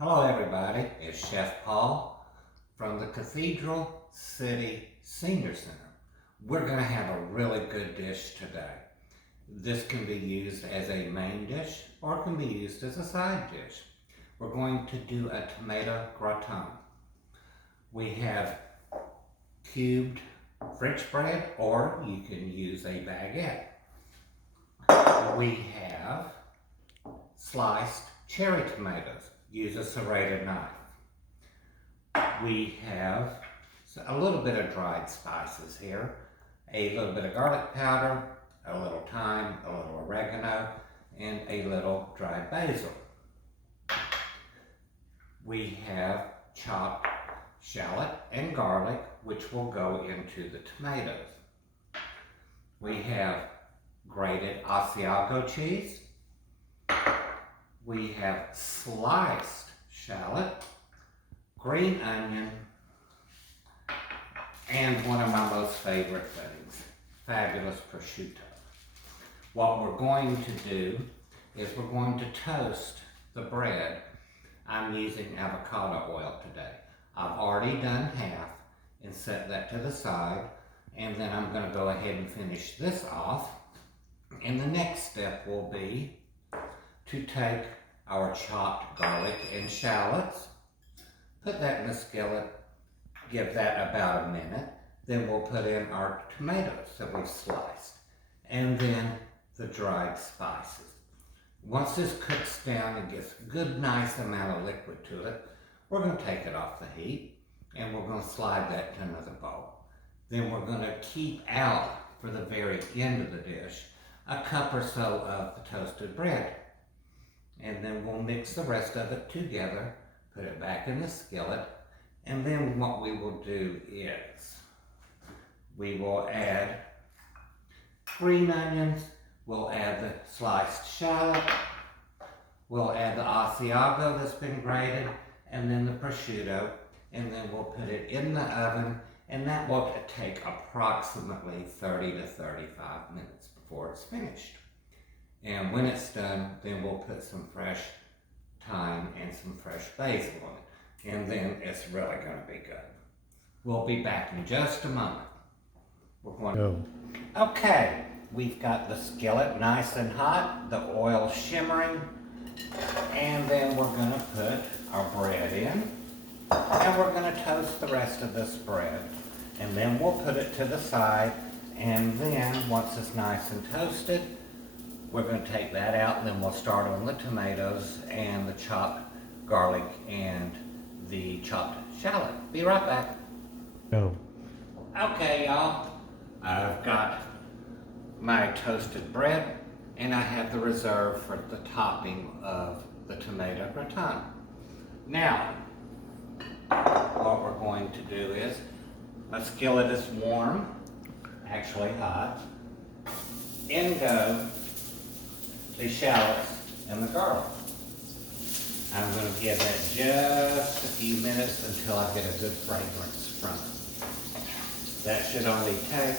Hello everybody, it's Chef Paul from the Cathedral City Senior Center. We're going to have a really good dish today. This can be used as a main dish or it can be used as a side dish. We're going to do a tomato gratin. We have cubed French bread or you can use a baguette. We have sliced cherry tomatoes. Use a serrated knife. We have a little bit of dried spices here, a little bit of garlic powder, a little thyme, a little oregano, and a little dried basil. We have chopped shallot and garlic, which will go into the tomatoes. We have grated Asiago cheese. We have sliced shallot, green onion, and one of my most favorite things, fabulous prosciutto. What we're going to do is we're going to toast the bread. I'm using avocado oil today. I've already done half and set that to the side, and then I'm going to go ahead and finish this off. And the next step will be to take our chopped garlic and shallots, put that in the skillet, give that about a minute, then we'll put in our tomatoes that we've sliced, and then the dried spices. Once this cooks down and gets a good nice amount of liquid to it, we're going to take it off the heat and we're going to slide that to another bowl. Then we're going to keep out for the very end of the dish a cup or so of the toasted bread. And then we'll mix the rest of it together, put it back in the skillet, and then what we will do is we will add green onions, we'll add the sliced shallot, we'll add the Asiago that's been grated, and then the prosciutto, and then we'll put it in the oven, and that will take approximately 30 to 35 minutes before it's finished. And when it's done, then we'll put some fresh thyme and some fresh basil on it. And then it's really going to be good. We'll be back in just a moment. We're going to... Okay, we've got the skillet nice and hot, the oil shimmering, and then we're going to put our bread in, and we're going to toast the rest of this bread. And then we'll put it to the side, and then once it's nice and toasted, we're going to take that out, and then we'll start on the tomatoes and the chopped garlic and the chopped shallot. Be right back. Okay, y'all. I've got my toasted bread, and I have the reserve for the topping of the tomato gratin. Now, what we're going to do is, my skillet is warm, actually hot. In go the shallots and the garlic. I'm going to give that just a few minutes until I get a good fragrance from it. That should only take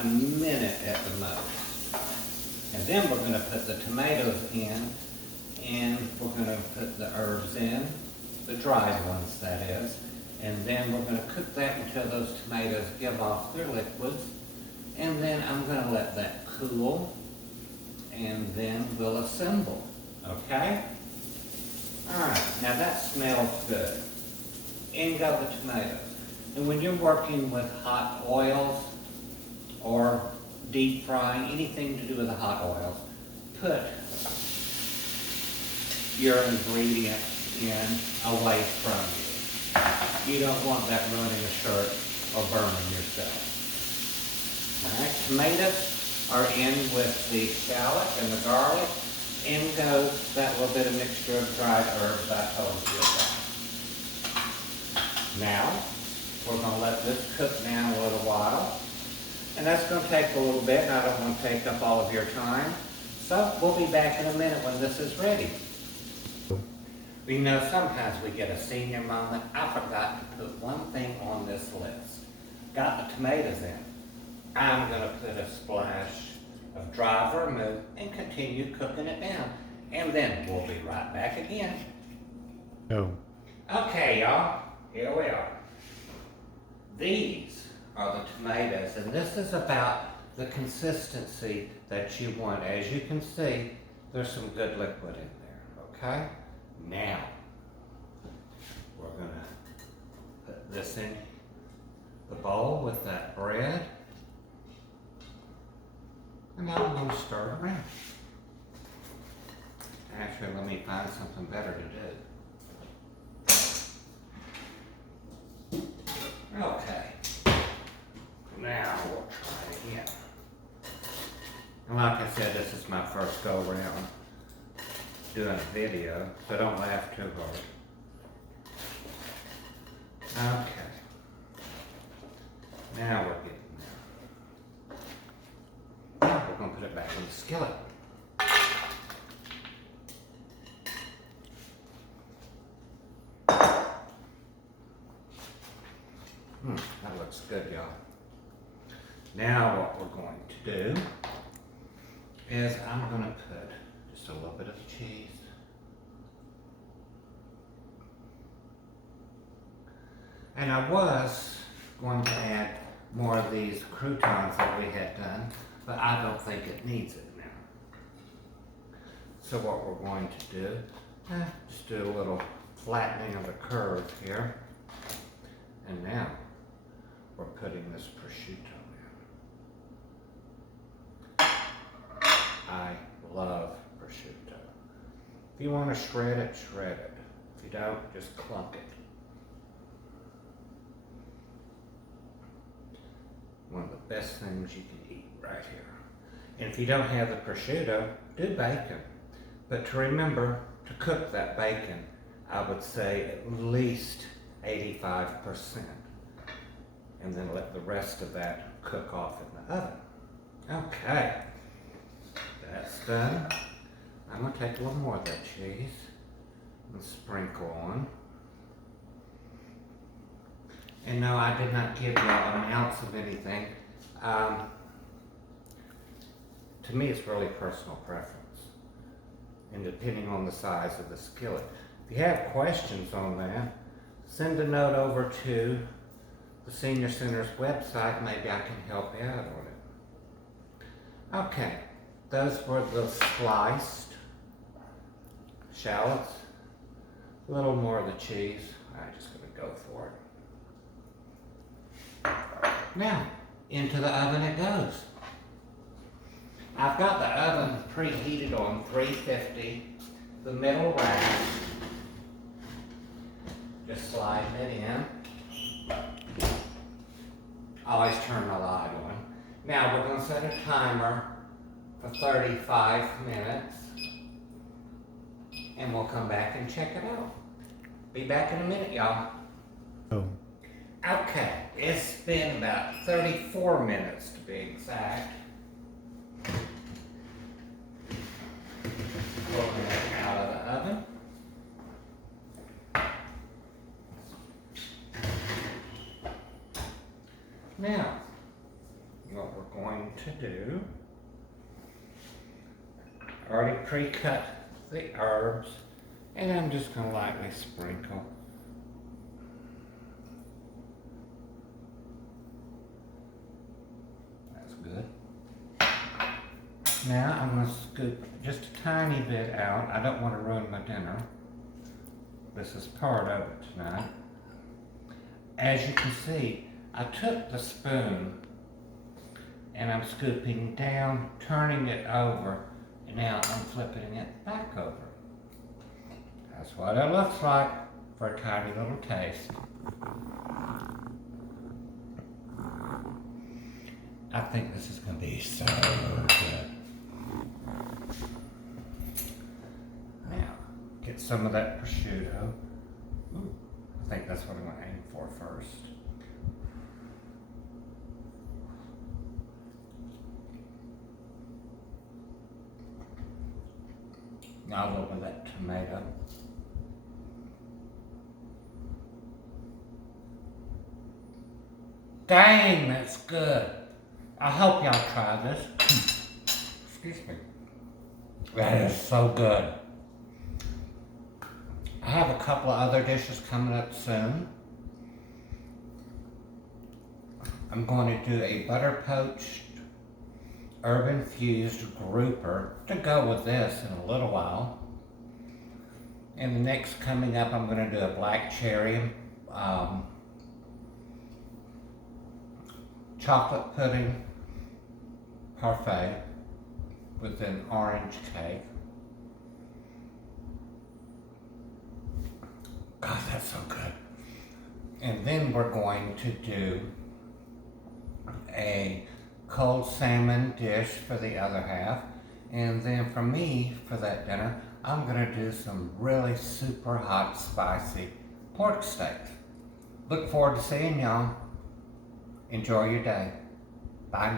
a minute at the most. And then we're going to put the tomatoes in, and we're going to put the herbs in, the dried ones that is, and then we're going to cook that until those tomatoes give off their liquids, and then I'm going to let that cool, and then we'll assemble, okay? All right, now that smells good. In go the tomatoes. And when you're working with hot oils or deep frying, anything to do with the hot oils, put your ingredients in away from you. You don't want that ruining a shirt or burning yourself. All right, tomatoes are in with the shallot and the garlic. In goes that little bit of mixture of dried herbs I told you about. Now, we're going to let this cook down a little while. And that's going to take a little bit, and I don't want to take up all of your time. So, we'll be back in a minute when this is ready. You know, sometimes we get a senior moment. I forgot to put one thing on this list. Got the tomatoes in. I'm going to put a splash of dry vermouth and continue cooking it down. And then we'll be right back again. Oh. Okay, y'all, here we are. These are the tomatoes, and this is about the consistency that you want. As you can see, there's some good liquid in there, okay? Now, we're gonna put this in the bowl with that bread, and now I'm gonna stir it around. Actually, let me find something better to do. Okay. Now we'll try it again. And like I said, this is my first go around doing a video, so don't laugh too hard. Okay. Now we're getting there. Now we're going to put it back in the skillet. That looks good, y'all. Now what we're going to do is I'm going to put just a little bit of cheese. And I was going to add more of these croutons that we had done, but I don't think it needs it now. So what we're going to do, just do a little flattening of the curve here. And now we're putting this prosciutto in. I love prosciutto. If you want to shred it, shred it. If you don't, just clunk it. One of the best things you can eat right here. And if you don't have the prosciutto, do bacon. But to remember to cook that bacon, I would say at least 85%. And then let the rest of that cook off in the oven. Okay, that's done. I'm gonna take a little more of that cheese and sprinkle on. And no, I did not give y'all an ounce of anything. To me, it's really personal preference, and depending on the size of the skillet. If you have questions on that, send a note over to the Senior Center's website. Maybe I can help you out on it. Okay, those were the sliced shallots. A little more of the cheese. I'm just gonna go for it. Now, into the oven it goes. I've got the oven preheated on 350, the middle rack. Just slide it in. Always turn the light on. Now we're going to set a timer for 35 minutes and we'll come back and check it out. Be back in a minute, y'all. Oh. Okay, it's been about 34 minutes to be exact. Pulling it out of the oven. Now, what we're going to do, I already pre-cut the herbs, and I'm just going to lightly sprinkle. That's good. Now I'm going to scoop just a tiny bit out. I don't want to ruin my dinner. This is part of it tonight. As you can see, I took the spoon and I'm scooping down, turning it over, and now I'm flipping it back over. That's what it looks like for a tiny little taste. I think this is going to be so good. Now, get some of that prosciutto. Ooh, I think that's what I'm going to aim for first. Now a little bit of that tomato. Dang, that's good. I hope y'all try this. Excuse me. That is so good. I have a couple of other dishes coming up soon. I'm going to do a butter poached, herb infused grouper to go with this in a little while. And the next coming up, I'm going to do a black cherry chocolate pudding parfait with an orange cake. God, that's so good. And then we're going to do a cold salmon dish for the other half. And then for me, for that dinner, I'm gonna do some really super hot, spicy pork steaks. Look forward to seeing y'all. Enjoy your day. Bye now.